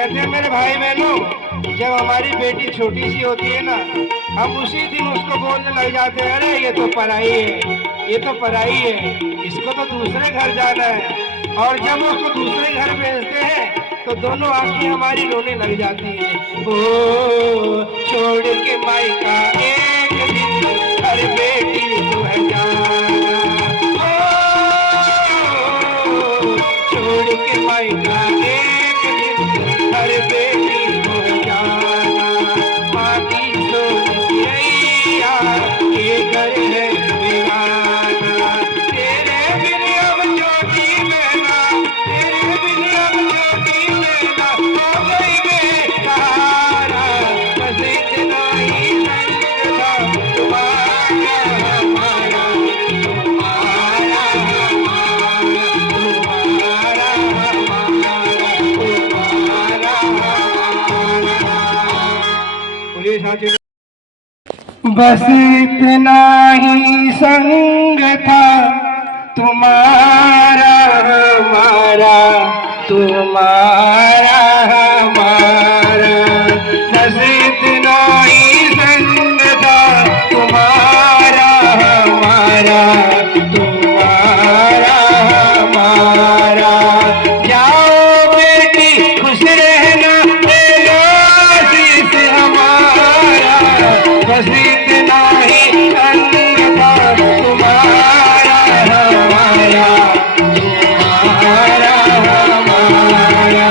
कहते हैं मेरे भाई बहनों, जब हमारी बेटी छोटी सी होती है ना, हम उसी दिन उसको बोलने लग जाते हैं, अरे ये तो पराई है, ये तो पराई है, इसको तो दूसरे घर जाना है। और जब उसको दूसरे घर भेजते हैं तो दोनों आंखें हमारी रोने लग जाती है। ओ छोड़ के मायका एक दिन हर बेटी को है जाना, ओ छोड़ के मायका एक दिन हर बेटी को है जाना। माँ की छोड़ी रैया ये घर है बेगाना, तेरे बिन अब छोटी मैना, तेरे बिन अब छोटी मैना हो गई बेसहारा। बस इतना ही संग था तुम्हारा हमारा, तुम्हारा हमारा, तुम्हारा हमारा, तुम्हारा हमारा। बोलिए साथी। बस इतना ही संग था तुम्हारा हमारा, तुम्हारा हमारा। बस इतना ही संग था तुम्हारा हमारा, तुम्हारा हमारा। जाओ बेटी खुश रहना, ले लो आशीष हमारा। बस इतना ही संग था तुम्हारा हमारा, तुम्हारा हमारा।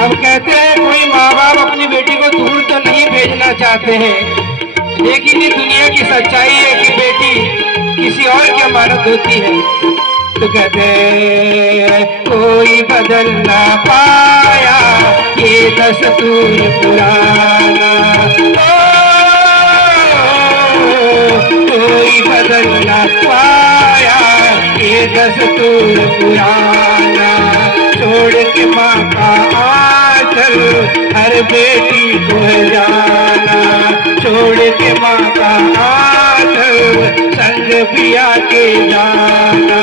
अब कहते हैं कोई माँ बाप अपनी बेटी को दूर तो नहीं भेजना चाहते हैं, लेकिन ये दुनिया की सच्चाई है कि बेटी किसी और की अमानत होती है। तो कहते हैं कोई बदल ना पाया ये दस्तूर पुराना, कोई बदल ना पाया ये दस्तूर पुराना। छोड़ के माँ का आंचल हर बेटी को है जाना, छोड़ के माँ का आंचल संग पिया के जाना।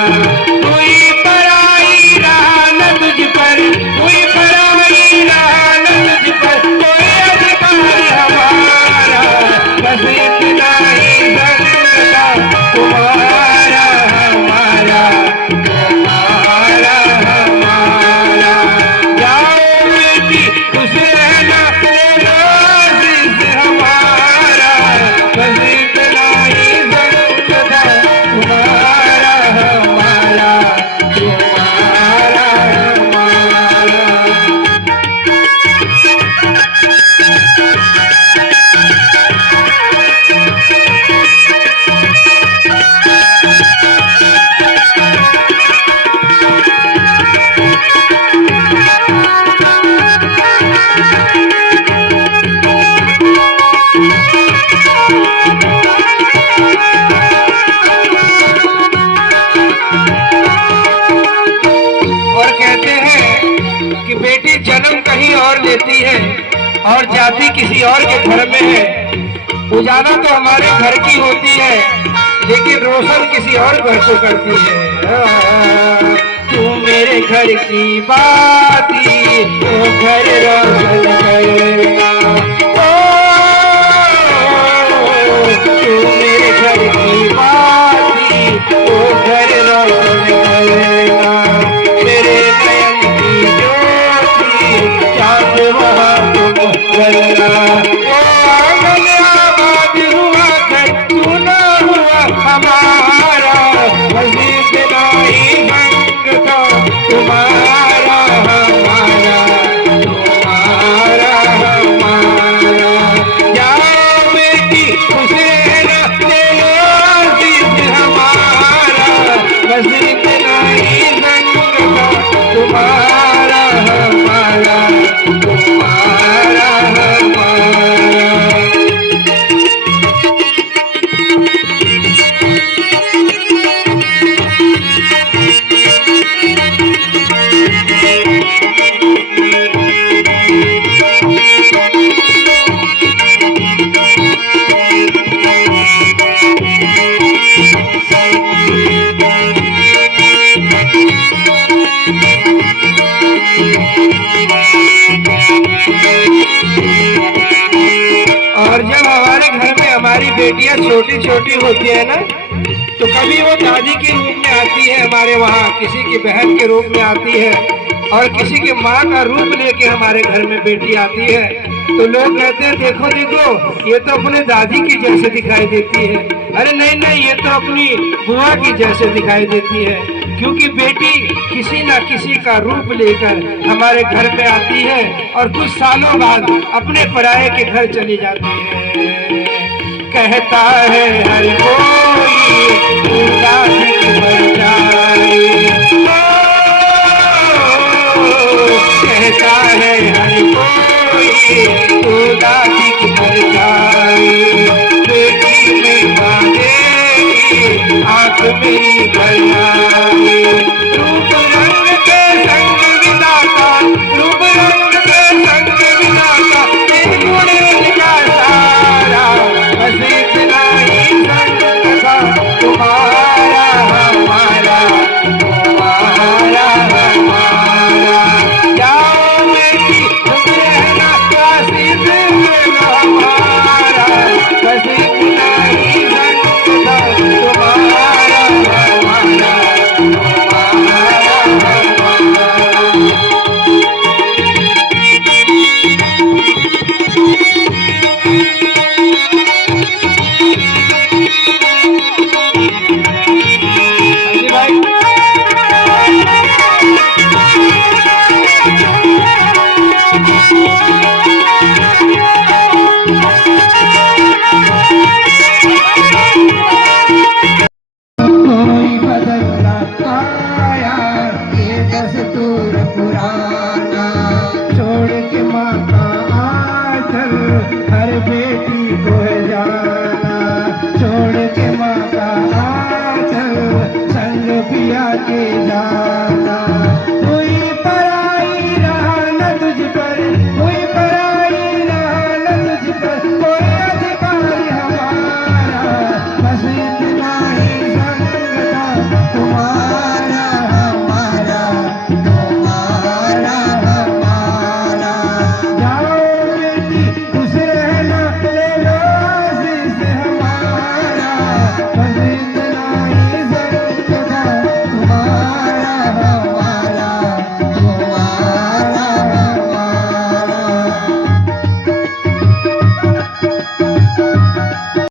कोई पराई रहा न तुझ पर, कोई पराई रहा न तुझ पर, कोई अधिकार हमारा। बस इतना ही संग था तुम्हारा हमारा, तुम्हारा हमारा। जाओ बेटी खुश रहना, ले लो आशीष हमारा। बस इतना ही संग था तुम्हारा हमारा, तुम्हारा हमारा। और कहते हैं कि बेटी जन्म कहीं और लेती है और जाति किसी और के घर में है। उजाला तो हमारे घर की होती है, लेकिन रोशन किसी और घर को करती है। तू मेरे घर की बाती तो घर रोशन करेगा, तू मेरे घर की बाती तो घर रोशन करेगा। मेरे नयन की ज्योति चांद वहाँ तुम जलना। ओ आंगन आबाद हुआ घर सुना हुआ हमारा। बस इतना ही संग था तुम्हारा हमारा, तुम्हारा हमारा। जाओ बेटी खुश रहना, ले लो आशीष हमारा। बस इतना ही संग था तुम्हारा हमारा, तुम्हारा हमारा। बेटियां छोटी छोटी होती है ना, तो कभी वो दादी के रूप में आती है हमारे वहाँ, किसी की बहन के रूप में आती है, और किसी की माँ का रूप लेके हमारे घर में बेटी आती है। तो लोग कहते हैं देखो देखो ये तो अपने दादी की जैसे दिखाई देती है। अरे नहीं नहीं, ये तो अपनी बुआ की जैसे दिखाई देती है, क्योंकि बेटी किसी ना किसी का रूप लेकर हमारे घर में आती है और कुछ सालों बाद अपने पराये के घर चली जाती है। कहता है हर कोई दादी मर जाए, कहता है हर कोई दादी मर जाए, बेटी में आंख में